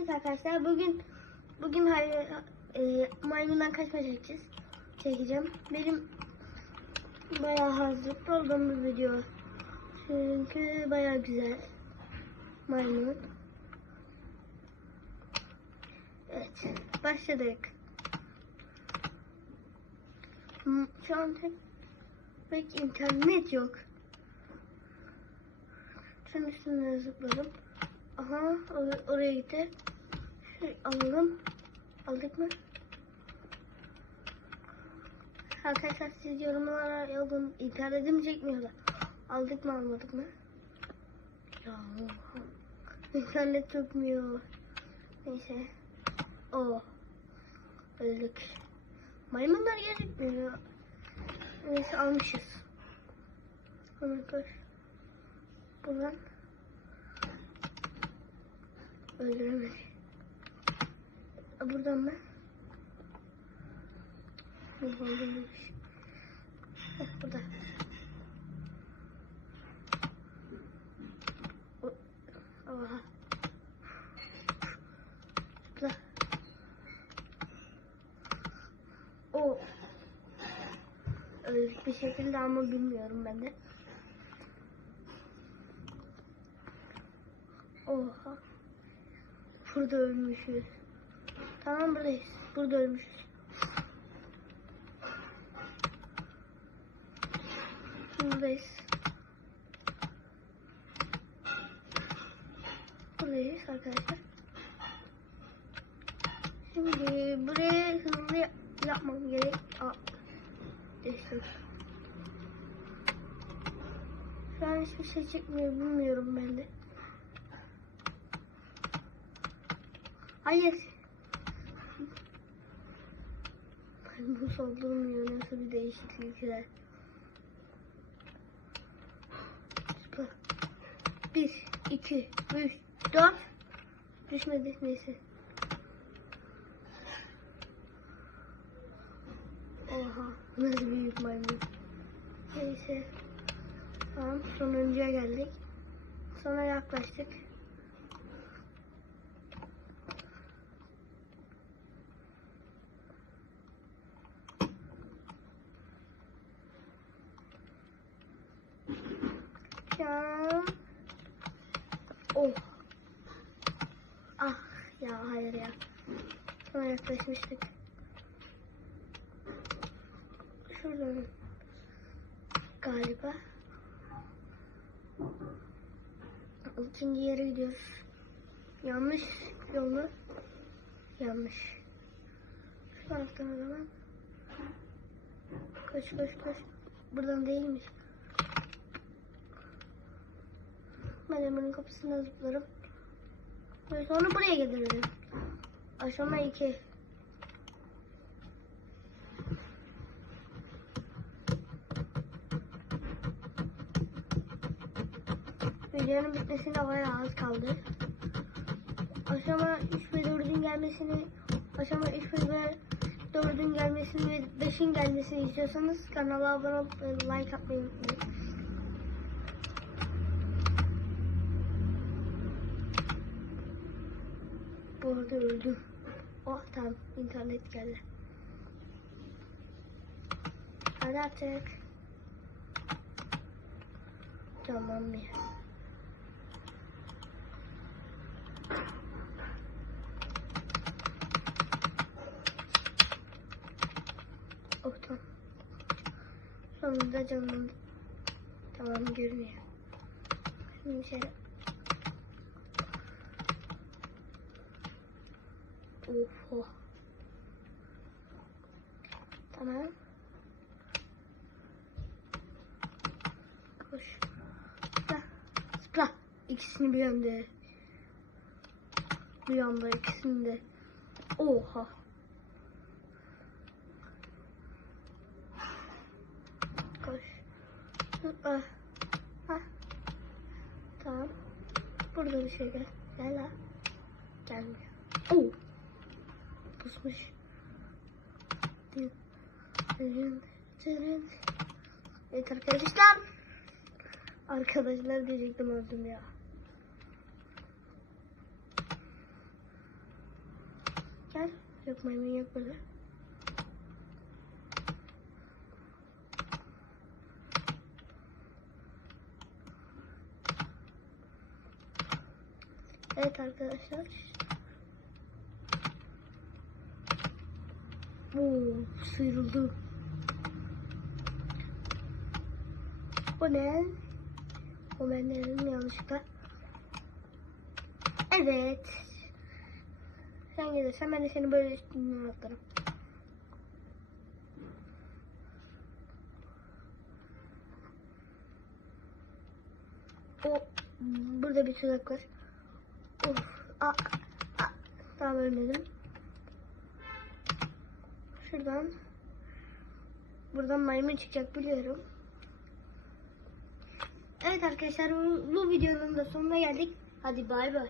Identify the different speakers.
Speaker 1: Evet arkadaşlar bugün bugün e, maymundan kaçma çekeceğiz. Çekeceğim. Benim bayağı hazırlıklı olduğum bir video. Çünkü bayağı güzel. Maymun. Evet. Başladık. Hmm, Şu an tek pek internet yok. Şunun üstüne zıpladım. Aha or- oraya gitti. Alalım. Aldık mı? Arkadaşlar siz yorumlara yazın. İnternetim çekmiyor da. Aldık mı almadık mı? Ya internet çökmüyor. Neyse. O. Öldük. Maymunlar gözükmüyor. Neyse almışız. Koş. Buradan öldüremedi. Buradan? Yok öldürmemiş. Heh, burada. Oha. Zıpla. O. Öldük bir şekilde ama bilmiyorum ben de. Oha. Burada ölmüşüz. Tamam buradayız. Burada ölmüşüz. Buradayız. Buradayız arkadaşlar. Şimdi buraya hızlı yap- yapmam gerek. Aa, destek. Şu an hiçbir şey çıkmıyor bilmiyorum ben de. Hayır. Bu saldırmıyor. Nasıl bir değişiklikler. Süper. Bir, iki, üç, dört. Düşmedi neyse. Oha. Nasıl büyük maymun. Neyse. Tamam sonuncuya geldik. Sona yaklaştık. Şu an... Oh. Ah ya hayır ya. Sona yaklaşmıştık. Şuradan galiba. İkinci yere gidiyoruz. Yanlış yolu. Yanlış. Şu taraftan o zaman. Koş koş koş. Buradan değilmiş. Ben hemen kapısına zıplarım. Ve sonra buraya gelirim. Aşama 2. Videonun bitmesine bayağı az kaldı. Aşama 3 ve 4'ün gelmesini, aşama 3 ve 4'ün gelmesini ve 5'in gelmesini istiyorsanız kanala abone olup like atmayı unutmayın. Bu arada öldüm. Oh tamam internet geldi. Hadi artık. Tamam ya. Oh tamam. Sonunda canım tamam görünüyor. Şimdi şöyle Oho. Tamam. Koş. Zıpla. Zıpla. İkisini bir anda. Bir anda ikisini de. Oha. Koş. Zıpla. Hah. Tamam. Burada bir şey gel. Gel la. Gelmiyor. Oo. Pusmuş. Evet arkadaşlar. Arkadaşlar diyecektim öldüm ya. Yok maymun yok burada. Evet arkadaşlar. Oo, sıyrıldı. Bu ne? O ben dedim yanlışlıkla. Evet. Sen gelirsen ben de seni böyle üstünden atlarım. O burada bir tuzak var. Of. A, a. Tamam ölmedim. Şuradan. Buradan maymun çıkacak biliyorum. Evet arkadaşlar bu, videonun da sonuna geldik. Hadi bay bay.